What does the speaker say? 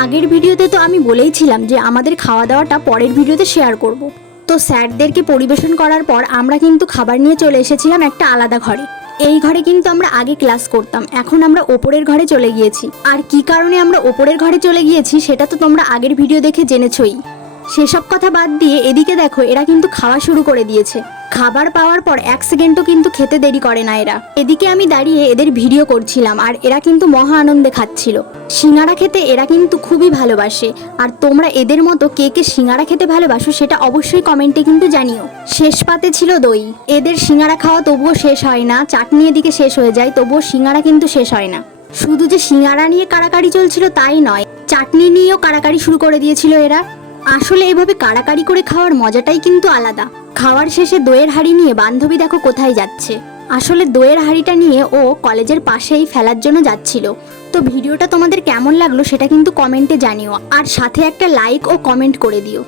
আগের ভিডিওতে তো আমি বলেইছিলাম যে আমাদের খাওয়া দাওয়াটা পরের ভিডিওতে শেয়ার করব। তো স্যারদেরকে পরিবেশন করার পর আমরা কিন্তু খাবার নিয়ে চলে এসেছিলাম একটা আলাদা ঘরে। এই ঘরে কিন্তু আমরা আগে ক্লাস করতাম, এখন আমরা ওপরের ঘরে চলে গিয়েছি। আর কি কারণে আমরা ওপরের ঘরে চলে গিয়েছি সেটা তো তোমরা আগের ভিডিও দেখে জেনেছই। সেসব কথা বাদ দিয়ে এদিকে দেখো, এরা কিন্তু খাওয়া শুরু করে দিয়েছে। খাবার পাওয়ার পর 1 সেকেন্ডও কিন্তু খেতে দেরি করে না এরা। এদিকে আমি দাঁড়িয়ে এদের ভিডিও করছিলাম আর এরা কিন্তু মহা আনন্দে খাচ্ছিল। সিঙ্গারা খেতে এরা কিন্তু খুবই ভালোবাসে। আর তোমরা এদের মতো কে কে সিঙ্গারা খেতে ভালোবাসো সেটা অবশ্যই কমেন্টে কিন্তু জানিও। শেষ পাতে ছিল দই। এদের সিঙ্গারা খাওয়া তবুও শেষ হয় না, চাটনি এদিকে শেষ হয়ে যায়, তবুও সিঙ্গারা কিন্তু শেষ হয় না। শুধু যে সিঙ্গারা নিয়ে কাড়াকাড়ি চলছিল তাই নয়, চাটনি নিয়েও কাড়াকাড়ি শুরু করে দিয়েছিল এরা। আসলে এভাবে কাড়াকাড়ি করে খাওয়ার মজাটাই কিন্তু আলাদা। খাওয়ার শেষে দইয়ের হাঁড়ি নিয়ে বান্ধবী দেখো কোথায় যাচ্ছে। আসলে দইয়ের হাঁড়িটা নিয়ে ও কলেজের পাশেই ফেলার জন্য যাচ্ছিল। তো ভিডিওটা তোমাদের কেমন লাগলো সেটা কিন্তু কমেন্টে জানিও, আর সাথে একটা লাইক ও কমেন্ট করে দিও।